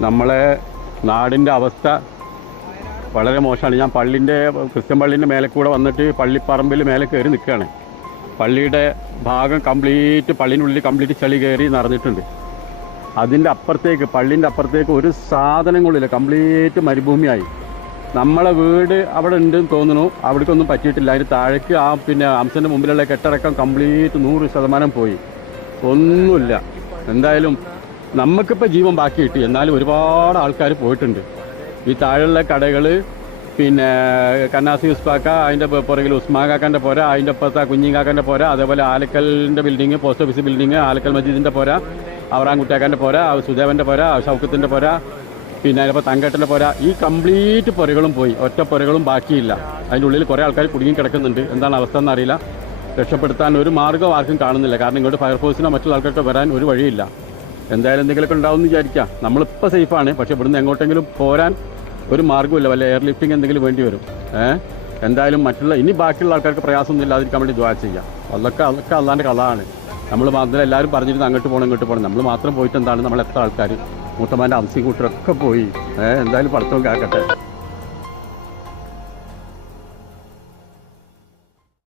നമ്മളെ നാടിന്റെ അവസ്ഥ വളരെ മോശമാണ്. ഞാൻ പള്ളിന്റെ ക്രിസ്ത്യൻ പള്ളിന്റെ മേലെ കൂടെ വന്നിട്ട് പള്ളിപ്പറമ്പിൽ മേലെ കയറി നിൽക്കുകയാണ്. പള്ളിയുടെ ഭാഗം കംപ്ലീറ്റ് പള്ളിനുള്ളിൽ കംപ്ലീറ്റ് ചെളി കയറി നിറഞ്ഞിട്ടുണ്ട്. അതിന്റെ അപ്പുറത്തേക്ക് പള്ളിന്റെ അപ്പുറത്തേക്ക് ഒരു സാധനങ്ങളില്ല കംപ്ലീറ്റ് മരുഭൂമിയായി. നമ്മളെ വീട് അവിടെ ഉണ്ടെന്ന് തോന്നുന്നു. അവിടേക്കൊന്നും പറ്റിയിട്ടില്ല. അതിന് താഴേക്ക് ആ പിന്നെ അംസന്റെ മുമ്പിലുള്ള കെട്ടടക്കം കംപ്ലീറ്റ് നൂറ് ശതമാനം പോയി. ഒന്നുമില്ല. എന്തായാലും നമുക്കിപ്പോൾ ജീവൻ ബാക്കി കിട്ടി. എന്നാലും ഒരുപാട് ആൾക്കാർ പോയിട്ടുണ്ട്. ഈ താഴെയുള്ള കടകൾ പിന്നെ കന്നാസി ഉസ്മാക്ക അതിന്റെ പുറകിൽ ഉസ്മാക്കാക്കന്റെ പോര അതിന്റെ അപ്പുറത്ത് കുഞ്ഞിക്കാക്കന്റെ പോര അതേപോലെ ആലക്കലിന്റെ building post office building Alakkal മജീദിന്റെ പോര അവറാൻകുട്ടിയാക്കാന്റെ പോര സുദേവന്റെ പോര ഷൗക്കത്തിന്റെ പോര പിന്നെ അതിപ്പോൾ തങ്കേട്ടന്റെ പോര. ഈ കംപ്ലീറ്റ് പുരകളും പോയി. ഒറ്റ പുരകളും ബാക്കിയില്ല. അതിന്റെ ഉള്ളിൽ കുറേ ആൾക്കാർ കുടുങ്ങി കിടക്കുന്നുണ്ട്. എന്താണ് അവസ്ഥ എന്നറിയില്ല. രക്ഷപ്പെടുത്താൻ ഒരു മാർഗം ആർക്കും കാണുന്നില്ല. കാരണം ഇങ്ങോട്ട് ഫയർഫോഴ്സിനോ മറ്റുള്ള ആൾക്കാർക്ക് വരാൻ ഒരു വഴിയില്ല. എന്തായാലും എന്തെങ്കിലുമൊക്കെ ഉണ്ടാവും വിചാരിക്കാം. നമ്മളിപ്പോൾ സേഫാണ്. പക്ഷേ ഇവിടുന്ന് എങ്ങോട്ടെങ്കിലും പോരാൻ ഒരു മാർഗമില്ല വല്ല എയർ ലിഫ്റ്റിംഗ് എന്തെങ്കിലും വേണ്ടി വരും. ഏഹ് എന്തായാലും മറ്റുള്ള ഇനി ബാക്കിയുള്ള ആൾക്കാർക്ക് പ്രയാസമൊന്നും ഇല്ലാതിരിക്കാൻ വേണ്ടി ദ്വാ ചെയ്യാം. അതൊക്കെ അതൊക്കെ അല്ലാണ്ട് കഥയാണ് നമ്മൾ മാത്രം എല്ലാവരും പറഞ്ഞിരുന്നു അങ്ങോട്ട് പോകണം ഇങ്ങോട്ട് പോകണം നമ്മൾ മാത്രം പോയിട്ട് എന്താണ്? നമ്മൾ എത്ര ആൾക്കാർ മൂത്തമാന്റെ അംസി കൂട്ടരൊക്കെ പോയി. ഏഹ് എന്തായാലും പഠിത്തം കേൾക്കട്ടെ